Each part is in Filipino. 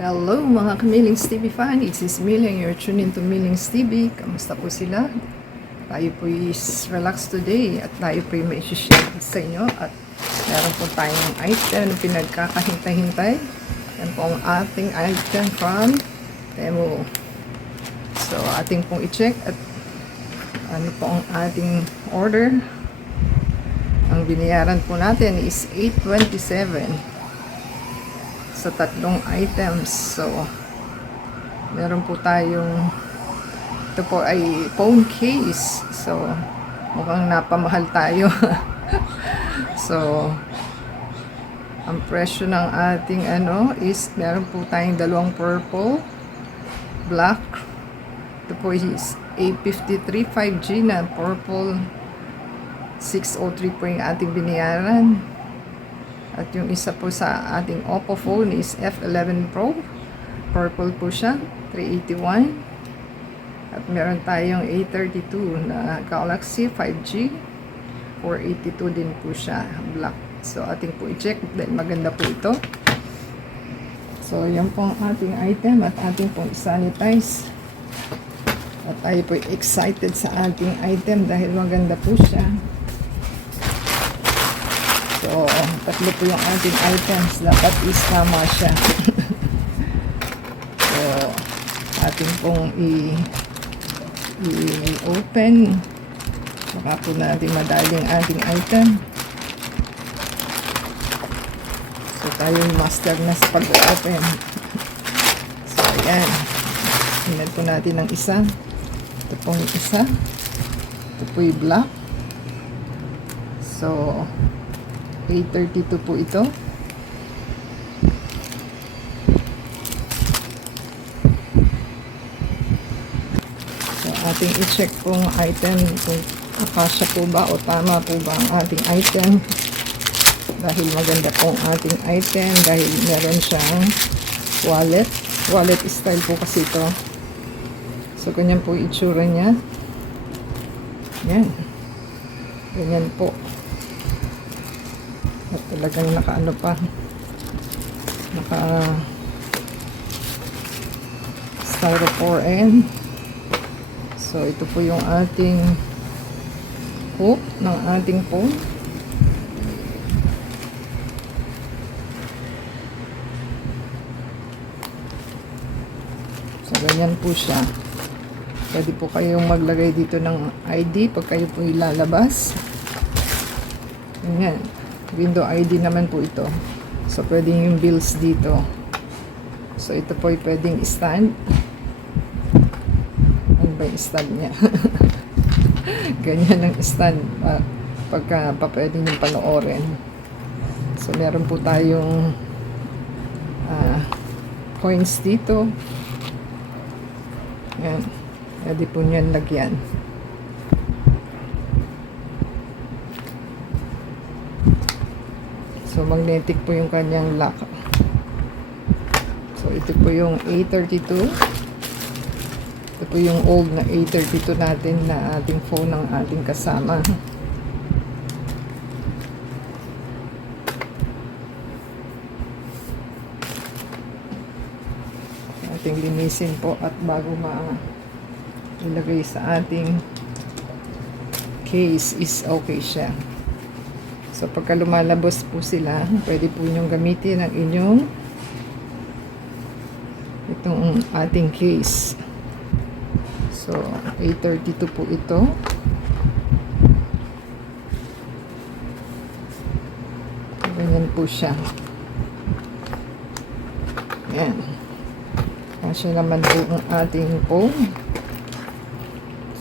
Hello mga Kamilings TV fan, it's Miling, you're tuned into Milings TV. Kamusta po sila? Tayo po is relax today at tayo po may share sa inyo at meron po tayong item na pinagkakahintay-hintay. Yan po ang ating item from Temu. So ating pong i-check at ano po ang ating order. Ang binayaran po natin is 827 sa tatlong items. So meron po tayong, ito po ay phone case, so mukhang napamahal tayo. So ang presyo ng ating is meron po tayong dalawang purple, black. Ito po is A53 5G na purple, 603 po yung ating binayaran. At yung isa po sa ating Oppo phone is F11 Pro. Purple po siya, 381. At meron tayong A32 na Galaxy 5G, 482 din po siya, black. So ating po i-check dahil maganda po ito. So yan po ang ating item at ating pong sanitize. At tayo po excited sa ating item dahil maganda po siya. So, tatlo po yung ating items. Dapat is tama siya. So, ating pong i-open. Baka po natin madaling ating item. So, tayo master na sa pag-open. So, ayan. Hinad po natin ang isa. Ito pong isa. Ito po yung black. So, A32 po ito. So, ating i-check pong item kung akasya po ba o tama po ba ang ating item. Dahil maganda pong ating item, dahil meron siyang wallet. Wallet style po kasi ito. So, ganyan po itsura niya. Yan. Ganyan po. At talagang naka-ano pa, naka styrofoam. So ito po yung ating hook ng ating phone. So ganyan po siya. Pwede po kayong maglagay dito ng ID pag kayo po ilalabas. Ganyan. Window ID naman po ito. So, pwedeng yung bills dito. So, ito po ay pwedeng stand. Ano ba yung stand niya? Ganyan ang stand. Pagka pa pwedeng yung panoorin. So, meron po tayong coins dito. Yan. Pwede po niyan lagyan. So, magnetic po yung kanyang lock. So, ito po yung A32. Ito po yung old na A32 natin na ating phone ng ating kasama. Ating linisin po at bago ilagay sa ating case is okay siya. So, pagka lumalabas po sila, pwede po inyong gamitin ang inyong itong ating case. So, A32 po ito. Ganyan po siya. Yan. Kasi naman po ang ating phone.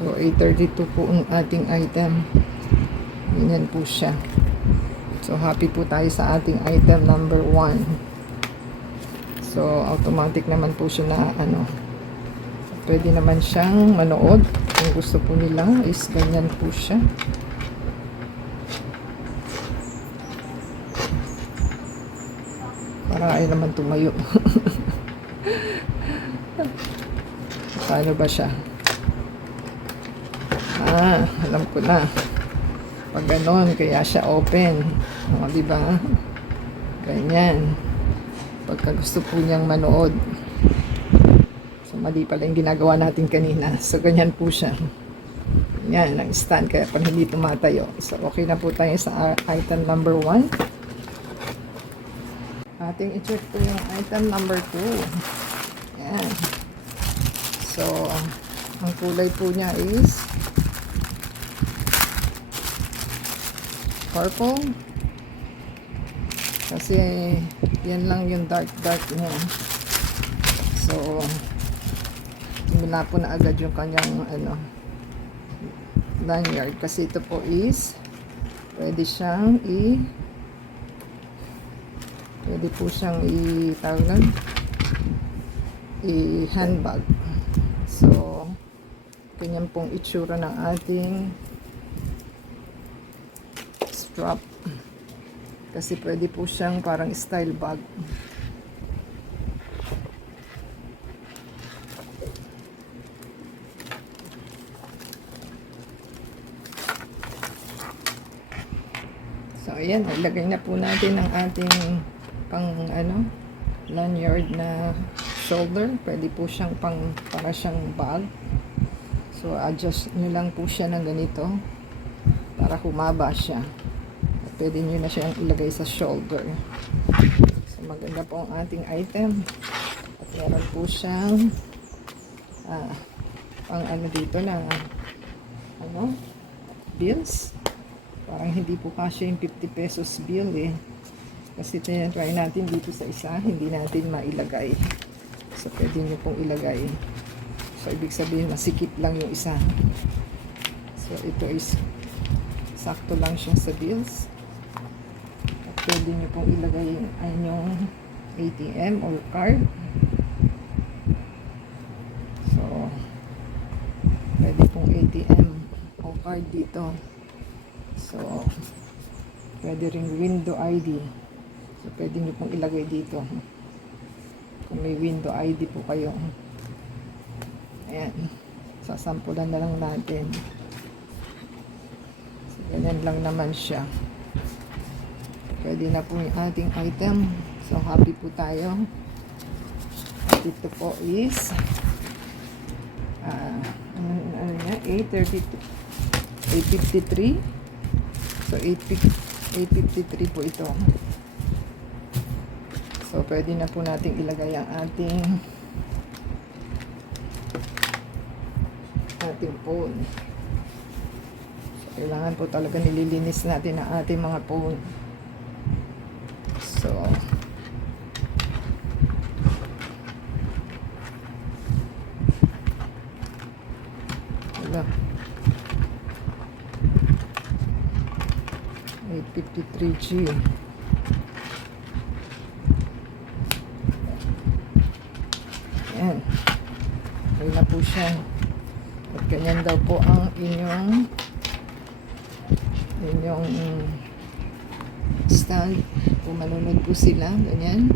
So, A32 po ang ating item. Ganyan po siya. So, happy po tayo sa ating item number 1. So, automatic naman po siya na pwede naman siyang manood. Kung gusto po nila is ganyan po siya. Para ay naman tumayo. Paano ba siya? Alam ko na. Pag ganon, kaya siya open. O, diba? Ganyan. pagka gusto po niyang manood. So mali pala yung ginagawa natin kanina. So ganyan po siya. Yan, ang stand kaya pag hindi tumatayo. So okay na po tayo sa item number 1. Ating i-check po yung item number 2. Yan. So, ang kulay po niya is purple. Kasi, yan lang yung dark niya. So, simula po na agad yung kanyang, lanyard. Kasi ito po is, pwede po siyang i-handbag. So, ganyan pong itsura ng ating strap. Kasi pwede po siyang parang style bag. So, ayan, ilagay na po natin ang ating lanyard na shoulder. Pwede po siyang para siyang bag. So, adjust nyo lang po siya ng ganito para humaba siya. At pwede nyo na siyang ilagay sa shoulder. So, maganda po ang ating item. At meron po siyang dito na bills. Parang hindi po kasya yung 50 pesos bill eh. Kasi try natin dito sa isa, hindi natin mailagay. So, pwede nyo pong ilagay. So, ibig sabihin, masikip lang yung isa. So, ito is sakto lang siya sa bills. At pwede nyo pong ilagay yung inyong ATM or card. So, pwede pong ATM o card dito. So, pwede rin window ID. So, pwede nyo pong ilagay dito. Kung may window ID po kayo. Ayan. Sasampulan na lang natin. So, ganyan lang naman siya. Pwede na po yung ating item. So, happy po tayo. At ito po is 853. So, 853 po ito. So, pwede na po natin ilagay ang ating phone. So, kailangan po talaga nililinis natin ang ating mga phone. So, wala. 853G. Ayan. Okay na po siya. At ganyan daw po ang inyong stand. Kung manunod po sila, ganyan.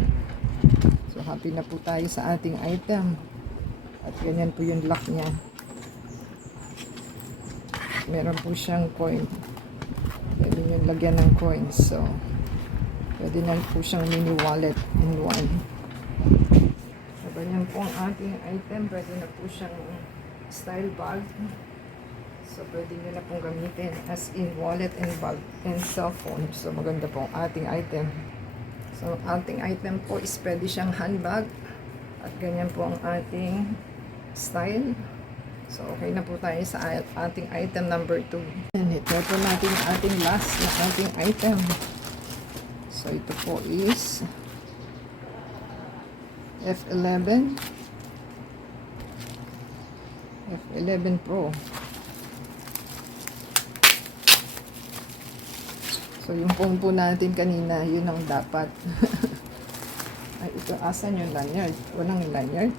So, happy na po tayo sa ating item. At ganyan po yung lock niya. Meron po siyang coin. Pwede nyo lagyan ng coins. So, pwede na po siyang mini wallet in one. So, ganyan po ang ating item. Pwede na po siyang style bag. So, pwede nyo na pong gamitin as in wallet and bag and cellphone. So, maganda po ang ating item. So, ating item po is pwede siyang handbag. At ganyan po ang ating style. So, okay na po tayo sa ating item number 2. And ito po natin ang ating last na ating item. So, ito po is F11 Pro. So, yung phone po natin kanina, yun ang dapat. Ay, ito, asan yung lanyard? Walang lanyard.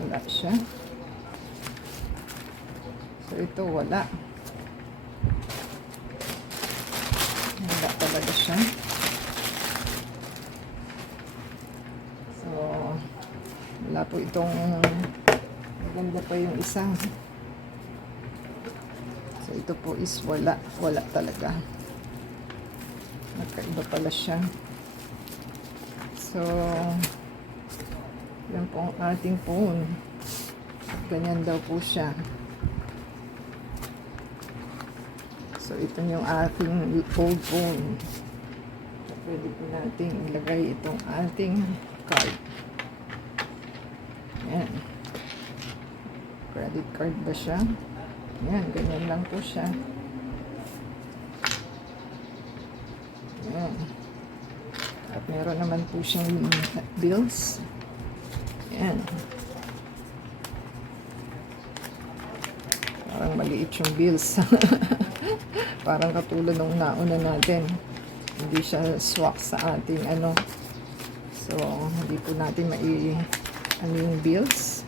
Wala siya. So, ito wala. Wala talaga siya. So, wala po itong maganda pa yung isa. So, ito po is wala. Wala talaga. Magkaiba pala siya. So, yan po ang ating phone. Ganyan daw po siya. So, ito yung ating old phone. So, pwede po natin ilagay itong ating card. Yan. Credit card ba siya? Yan, ganyan lang po siya. Yan. At meron naman po siyang bills. Yan. Parang maliit yung bills. Parang katulad ng nauna natin. Hindi siya swak sa ating ano. So, hindi po natin ano yung bills.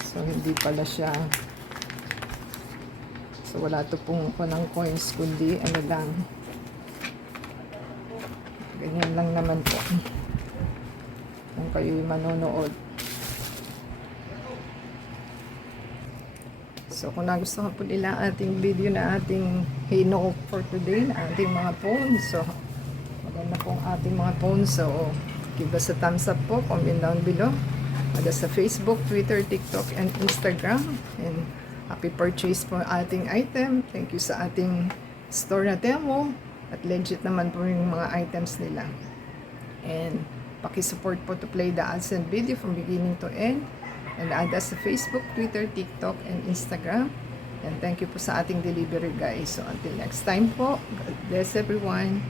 So, hindi pala siya. So, wala to pong panang coins, kundi ano lang. Ganyan lang naman po. Kung kayo'y manonood. So, kung nagustuhan po nila ating video na ating hino for today, na ating mga phone. So, maganda pong ating mga phone. So, give us a thumbs up po. Comment down below. Ada sa Facebook, Twitter, TikTok, and Instagram. And happy purchase po ating item. Thank you sa ating store na Temu. At legit naman po yung mga items nila. And pakisupport po to play the ads and video from beginning to end. And add us sa Facebook, Twitter, TikTok, and Instagram. And thank you po sa ating delivery guys. So until next time po, God bless everyone.